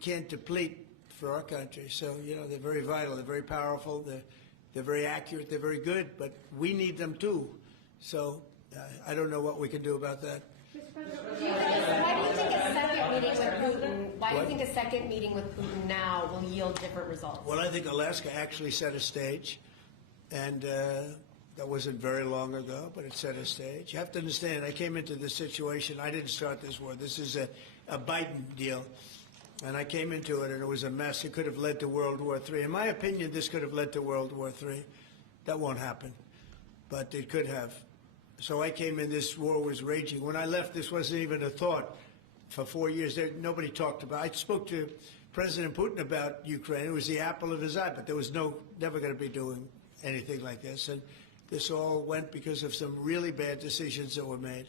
can't deplete for our country. So, you know, they're very vital. They're very powerful. They're very accurate. They're very good, but we need them, too. So I don't know what we can do about that. Why do you think a second meeting with Putin now will yield different results? Well, I think Alaska actually set a stage, and that wasn't very long ago, but it set a stage. You have to understand, I came into this situation. I didn't start this war. This is a Biden deal. And I came into it, and it was a mess. It could have led to World War III. In my opinion, this could have led to World War III. That won't happen, but it could have. So I came in, this war was raging. When I left, this wasn't even a thought. For 4 years, nobody talked about it. I spoke to President Putin about Ukraine. It was the apple of his eye, but there was never going to be doing anything like this. And this all went because of some really bad decisions that were made.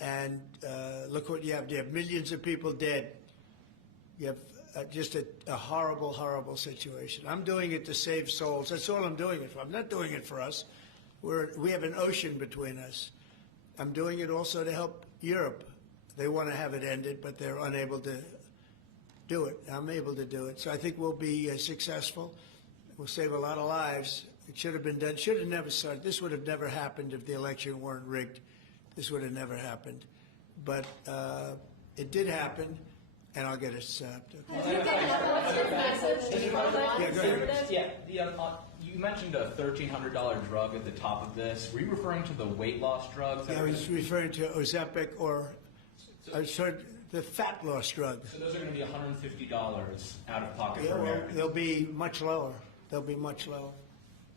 And look what you have. You have millions of people dead. You have just a horrible, horrible situation. I'm doing it to save souls. That's all I'm doing it for. I'm not doing it for us. We have an ocean between us. I'm doing it also to help Europe. They want to have it ended, but they're unable to do it. I'm able to do it. So I think we'll be successful. We'll save a lot of lives. It should have been done. Should have never started. This would have never happened if the election weren't rigged. This would have never happened. But it did happen, and I'll get it stopped. Okay. Yeah, go ahead. Yeah, you mentioned a $1,300 drug at the top of this. Were you referring to the weight loss drugs? Yeah, I was referring to Ozempic or the fat loss drug. So those are going to be $150 out of pocket Yeah, for well, Americans. they'll be much lower. They'll be much lower.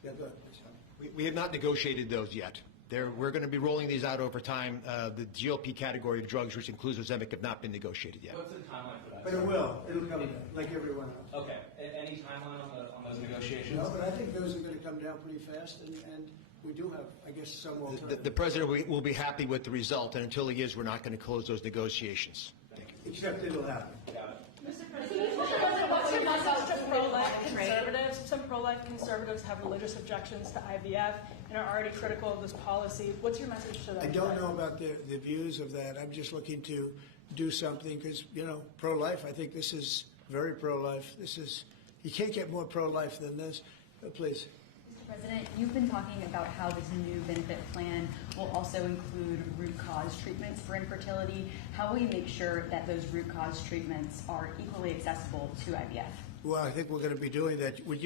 Yeah, go ahead. We have not negotiated those yet. We're going to be rolling these out over time. The GLP category of drugs, which includes Ozempic, have not been negotiated yet. What's the timeline for that? But it will. It'll come down, like everyone else. Okay. Any timeline on those negotiations? No, but I think those are going to come down pretty fast, and we do have, I guess, some alternatives. The president will be happy with the result, and until he is, we're not going to close those negotiations. Except it'll happen. Mr. President, what's your message to pro-life conservatives? Some pro-life conservatives have religious objections to IVF and are already critical of this policy. What's your message to them? I don't know about the views of that. I'm just looking to do something because, pro-life, I think this is very pro-life. You can't get more pro-life than this. Please. Mr. President, you've been talking about how this new benefit plan will also include root cause treatments for infertility. How will you make sure that those root cause treatments are equally accessible to IVF? Well, I think we're going to be doing that. Would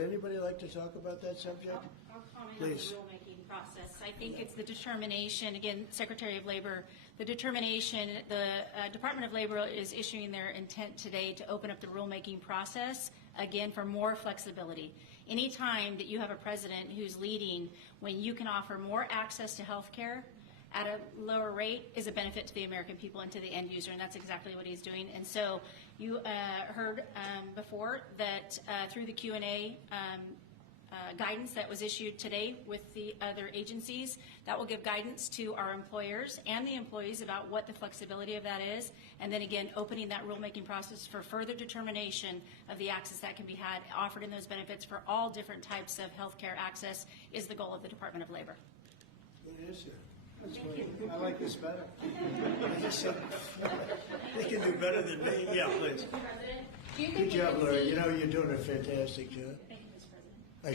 anybody like to talk about that subject? I'll comment Please. on the rulemaking process. I think it's the determination, again, Secretary of Labor, the determination, the Department of Labor is issuing their intent today to open up the rulemaking process, again, for more flexibility. Any time that you have a president who's leading when you can offer more access to health care at a lower rate is a benefit to the American people and to the end user, and that's exactly what he's doing. And so you heard before that through the Q&A guidance that was issued today with the other agencies, that will give guidance to our employers and the employees about what the flexibility of that is, and then again opening that rulemaking process for further determination of the access that can be had offered in those benefits for all different types of health care access is the goal of the Department of Labor. It is, sir. I like this better. They can do better than me. Yeah, please. Good job, Larry. You're doing a fantastic job. I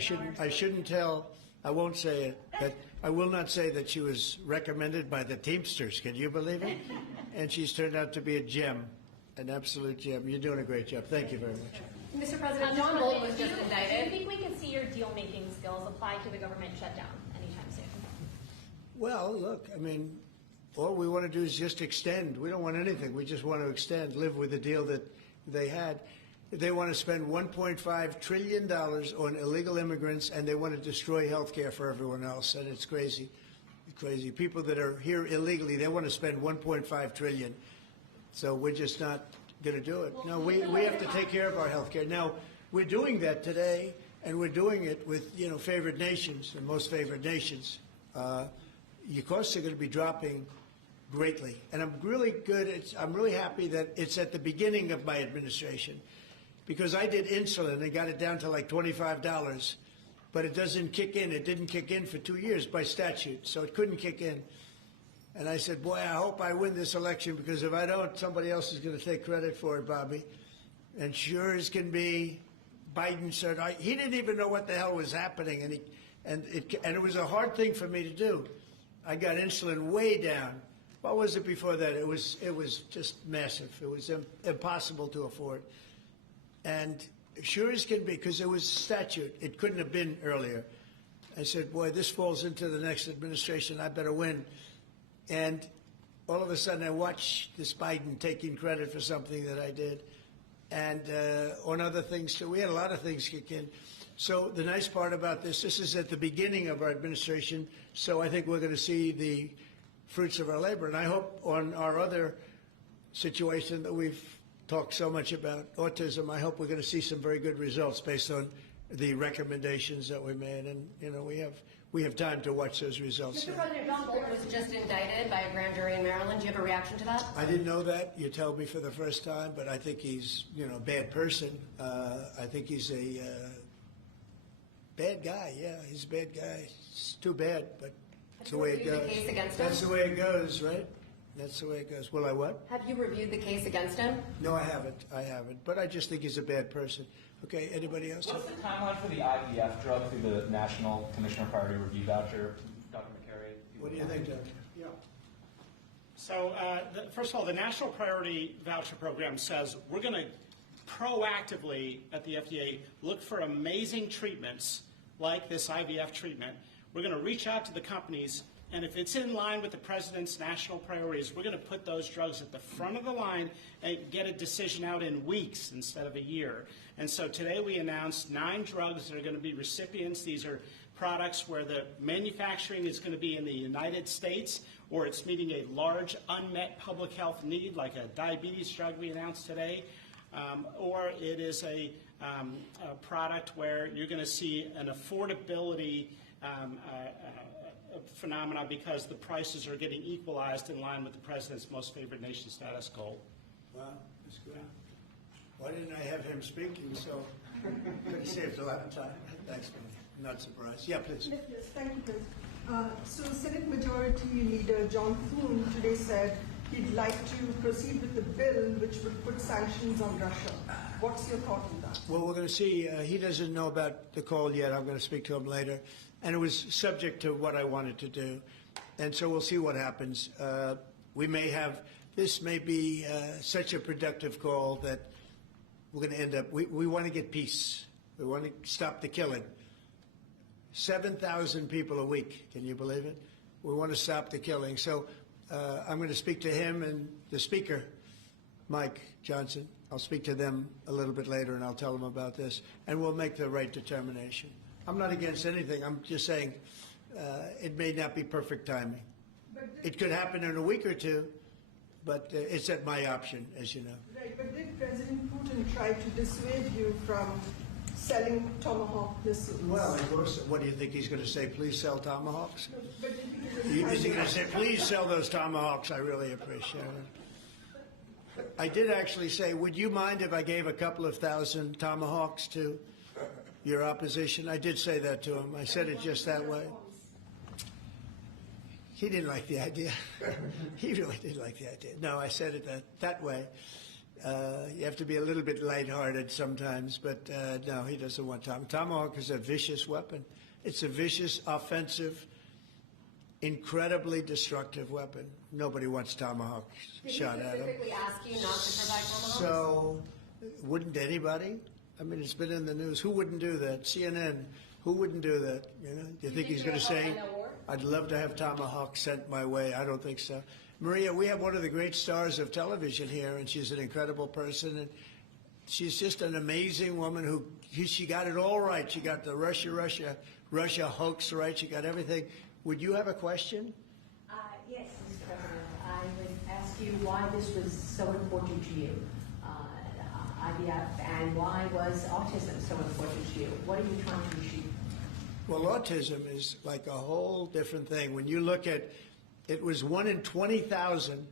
shouldn't tell. I won't say it. But I will not say that she was recommended by the Teamsters. Can you believe it? And she's turned out to be a gem, an absolute gem. You're doing a great job. Thank you very much. Mr. President, John Bolton was just indicted. Do you think we can see your deal-making skills applied to the government shutdown anytime soon? Well, look, all we want to do is just extend. We don't want anything. We just want to extend, live with the deal that they had. They want to spend $1.5 trillion on illegal immigrants, and they want to destroy health care for everyone else, and it's crazy. It's crazy. People that are here illegally, they want to spend $1.5 trillion. So we're just not going to do it. No, we have to take care of our health care. Now, we're doing that today, and we're doing it with, favored nations, the most favored nations. Your costs are going to be dropping greatly. And I'm really happy that it's at the beginning of my administration, because I did insulin and got it down to like $25, but it doesn't kick in. It didn't kick in for 2 years by statute, so it couldn't kick in. And I said, boy, I hope I win this election, because if I don't, somebody else is going to take credit for it, Bobby. And sure as can be, Biden said, he didn't even know what the hell was happening, and it was a hard thing for me to do. I got insulin way down. What was it before that? It was just massive. It was impossible to afford. And sure as can be, because it was statute, it couldn't have been earlier. I said, boy, this falls into the next administration. I better win. And all of a sudden, I watched this Biden taking credit for something that I did, and on other things too. We had a lot of things kick in. So the nice part about this is at the beginning of our administration, so I think we're going to see the fruits of our labor. And I hope on our other situation that we've talked so much about, autism, I hope we're going to see some very good results based on the recommendations that we made. And, we have time to watch those results. Mr. President, John Bolton was just indicted by a grand jury in Maryland. Do you have a reaction to that? I didn't know that. You told me for the first time, but I think he's, a bad person. I think he's a bad guy. Yeah, he's a bad guy. It's too bad, but that's the way it goes. The case against him? That's the way it goes, right? That's the way it goes. Will I what? Have you reviewed the case against him? No, I haven't. But I just think he's a bad person. Okay, anybody else? What's the timeline for the IVF drug through the National Commissioner Priority Review Voucher? Dr. McCary? What do you think, Doctor? Yeah. So, first of all, the National Priority Voucher Program says we're going to proactively at the FDA look for amazing treatments like this IVF treatment. We're going to reach out to the companies, and if it's in line with the President's national priorities, we're going to put those drugs at the front of the line and get a decision out in weeks instead of a year. And so today we announced 9 drugs that are going to be recipients. These are products where the manufacturing is going to be in the United States, or it's meeting a large unmet public health need, like a diabetes drug we announced today, or it is a product where you're going to see an affordability phenomena because the prices are getting equalized in line with the President's most favored nation status goal. Wow, that's good. Why didn't I have him speaking? So could have saved a lot of time. Thanks, man. Not surprised. Yeah, please. Yes, thank you, Chris. So Senate Majority Leader John Thune today said he'd like to proceed with the bill which would put sanctions on Russia. What's your thought on that? Well, we're going to see. He doesn't know about the call yet. I'm going to speak to him later. And it was subject to what I wanted to do. And so we'll see what happens. This may be such a productive call that we're going to end up, we want to get peace. We want to stop the killing. 7,000 people a week. Can you believe it? We want to stop the killing. So I'm going to speak to him and the speaker, Mike Johnson. I'll speak to them a little bit later and I'll tell them about this. And we'll make the right determination. I'm not against anything. I'm just saying it may not be perfect timing. It could happen in a week or two, but it's at my option, as you know. Right, but did President Putin try to dissuade you from selling Tomahawk missiles? Well, of course. What do you think he's going to say? Please sell Tomahawks? But Is he going to say, please sell those Tomahawks? I really appreciate it. I did actually say, would you mind if I gave a couple of thousand Tomahawks to your opposition? I did say that to him. I said it just that way. He didn't like the idea. He really didn't like the idea. No, I said it that way. You have to be a little bit lighthearted sometimes, but no, he doesn't want Tomahawk. Tomahawk is a vicious weapon. It's a vicious, offensive, incredibly destructive weapon. Nobody wants Tomahawk shot at them. Did he specifically ask you not to provide Tomahawks? So, wouldn't anybody? I mean, it's been in the news. Who wouldn't do that? CNN. Who wouldn't do that? You know? Do you think he's going to say, I'd love to have Tomahawk sent my way? I don't think so. Maria, we have one of the great stars of television here, and she's an incredible person. And she's just an amazing woman she got it all right. She got the Russia hoax right. She got everything. Would you have a question? Yes, Mr. President. I would ask you why this was so important to you, IVF, and why was autism so important to you? What are you trying to achieve? Well, autism is like a whole different thing. When you look at, it was 1 in 20,000.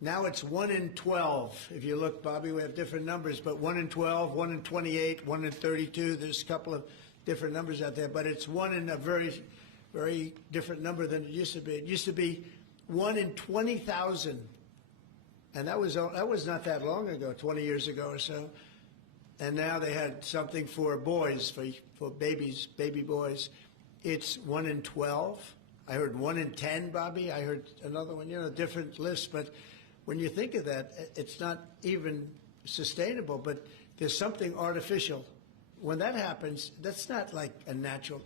Now it's 1 in 12. If you look, Bobby, we have different numbers, but 1 in 12, 1 in 28, 1 in 32. There's a couple of different numbers out there, but it's 1 in a very, very different number than it used to be. It used to be 1 in 20,000. And that was not that long ago, 20 years ago or so. And now they had something for boys, for babies, baby boys. It's 1 in 12. I heard 1 in 10, Bobby. I heard another one, different lists. But when you think of that, it's not even sustainable, but there's something artificial. When that happens, that's not like a natural.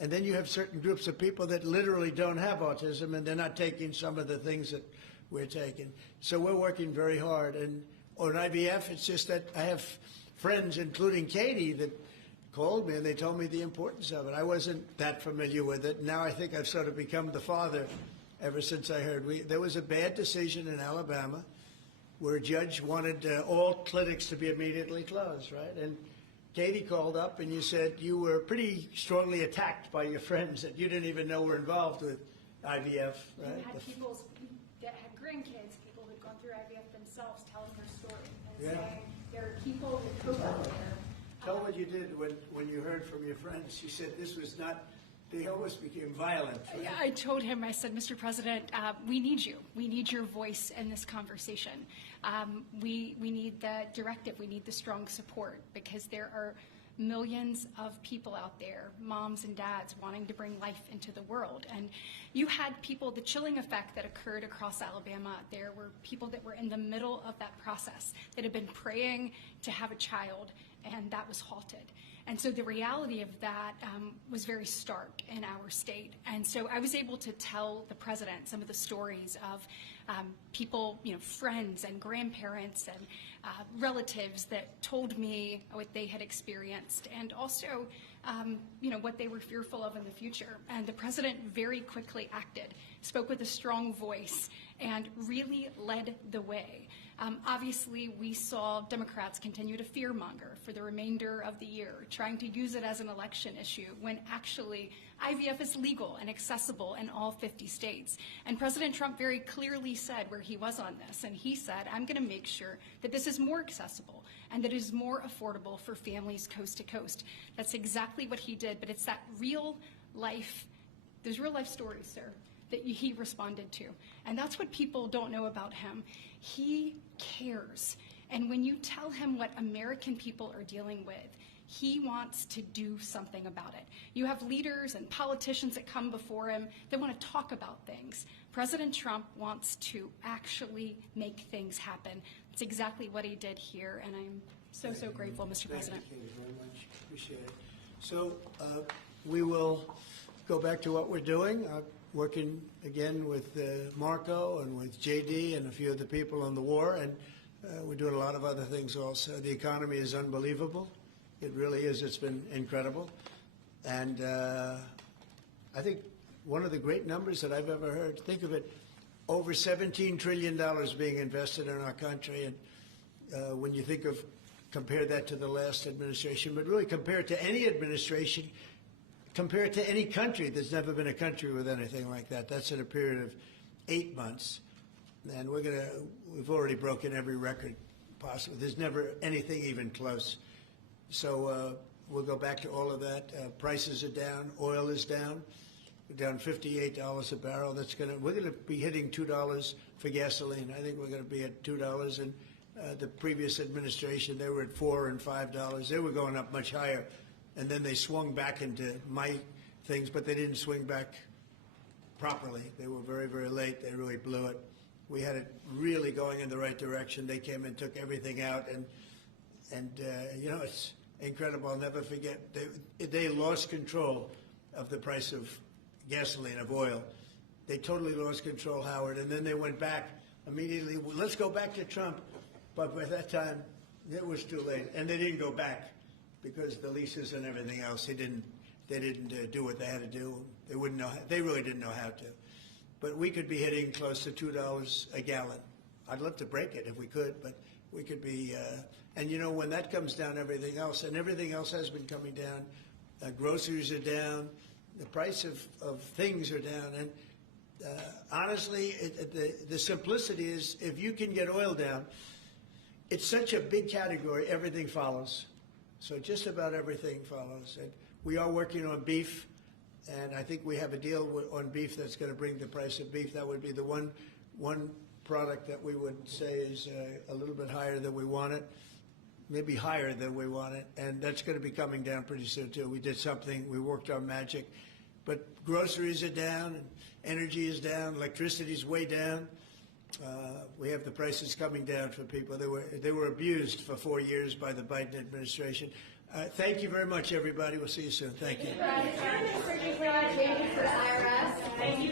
And then you have certain groups of people that literally don't have autism, and they're not taking some of the things that we're taking. So we're working very hard. And on IVF, it's just that I have friends, including Katie, that called me and they told me the importance of it. I wasn't that familiar with it. Now I think I've sort of become the father ever since I heard. There was a bad decision in Alabama where a judge wanted all clinics to be immediately closed, right? And Katie called up and you said you were pretty strongly attacked by your friends that you didn't even know were involved with IVF, You right? had people that had grandkids, people who'd gone through IVF themselves, telling their story and Yeah. saying there are people with hope out there. Tell what you did when you heard from your friends. You said this was not, they almost became violent. Right? Yeah, I told him, I said, Mr. President, we need you. We need your voice in this conversation. We need the directive. We need the strong support because there are millions of people out there, moms and dads, wanting to bring life into the world. And you had people, the chilling effect that occurred across Alabama, there were people that were in the middle of that process that had been praying to have a child, and that was halted. And so the reality of that was very stark in our state. And so I was able to tell the president some of the stories of people, friends and grandparents and relatives that told me what they had experienced and also, what they were fearful of in the future. And the president very quickly acted, spoke with a strong voice, and really led the way. Obviously, we saw Democrats continue to fearmonger for the remainder of the year, trying to use it as an election issue when actually IVF is legal and accessible in all 50 states. And President Trump very clearly said where he was on this, and he said, I'm going to make sure that this is more accessible and that it is more affordable for families coast to coast. That's exactly what he did, but it's that real life, those real life stories, sir, that he responded to. And that's what people don't know about him. He cares. And when you tell him what American people are dealing with, he wants to do something about it. You have leaders and politicians that come before him that want to talk about things. President Trump wants to actually make things happen. That's exactly what he did here, and I'm so grateful, Mr. President. Thank you very much. Appreciate it. So we will go back to what we're doing. Working again with Marco and with JD and a few of the people on the war, and we're doing a lot of other things also. The economy is unbelievable. It really is. It's been incredible. And I think one of the great numbers that I've ever heard, think of it, over $17 trillion being invested in our country. And when you think of, compare that to the last administration, but really compare it to any administration, compare it to any country. There's never been a country with anything like that. That's in a period of 8 months. And we've already broken every record possible. There's never anything even close. So we'll go back to all of that. Prices are down. Oil is down. We're down $58 a barrel. We're going to be hitting $2 for gasoline. I think we're going to be at $2. And the previous administration, they were at $4 and $5. They were going up much higher. And then they swung back into my things, but they didn't swing back properly. They were very, very late. They really blew it. We had it really going in the right direction. They came and took everything out, and it's incredible. I'll never forget. They lost control of the price of gasoline, of oil. They totally lost control, Howard, and then they went back immediately. Well, let's go back to Trump. But by that time, it was too late, and they didn't go back. Because the leases and everything else, they didn't do what they had to do. They wouldn't know. They really didn't know how to. But we could be hitting close to $2 a gallon. I'd love to break it if we could, but we could be. And when that comes down, everything else has been coming down. Groceries are down. The price of things are down. And honestly, the simplicity is if you can get oil down, it's such a big category. Everything follows. So just about everything follows. And we are working on beef, and I think we have a deal on beef that's going to bring the price of beef. That would be the one product that we would say is a little bit higher than we want it, maybe higher than we want it, and that's going to be coming down pretty soon too. We did something. We worked our magic. But groceries are down, and energy is down, electricity is way down. We have the prices coming down for people. They were abused for 4 years by the Biden administration. Thank you very much, everybody. We'll see you soon. Thank you. Thank you,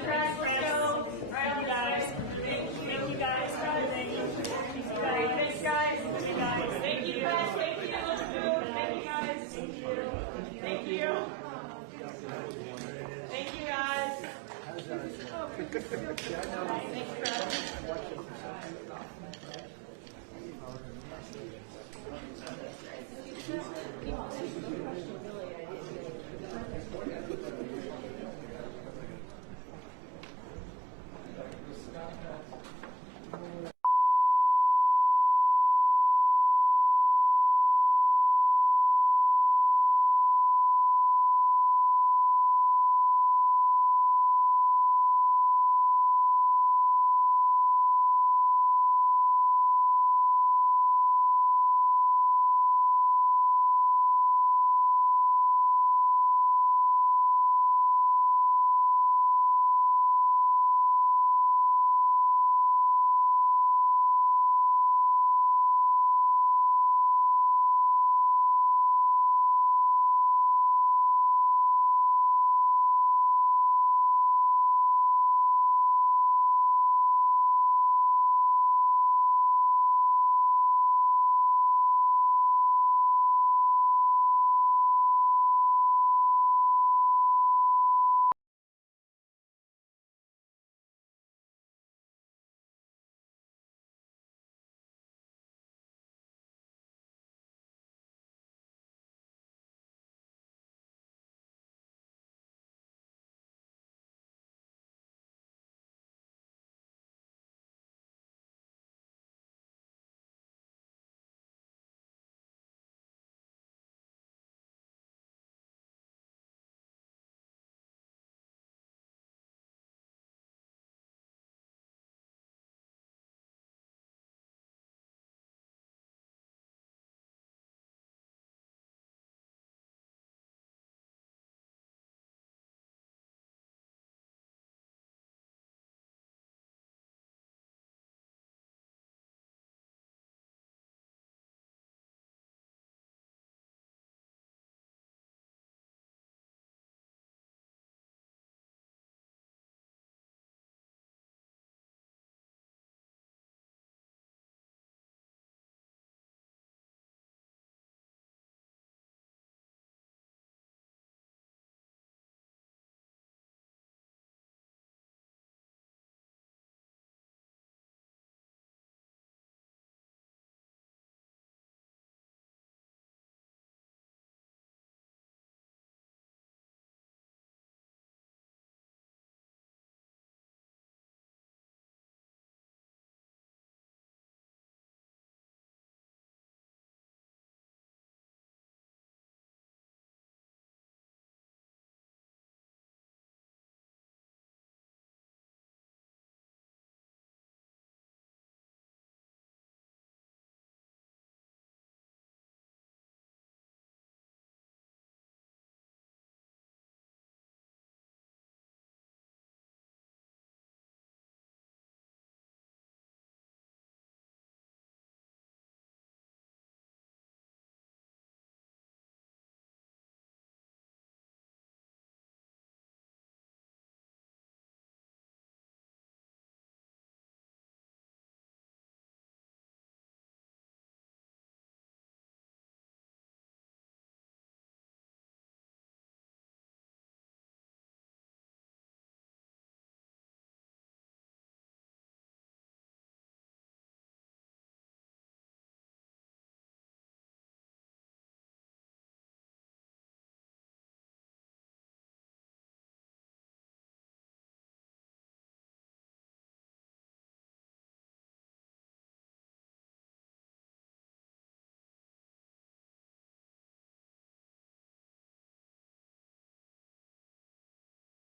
guys. Let's go. Right on, guys. Thank you, guys. Thank you, guys. Thanks, guys. Thank you, guys. Thank you, guys. Thank you. Thank you, guys. Thank you. Thank you. Thank you, guys. Thanks, guys. question really, I didn't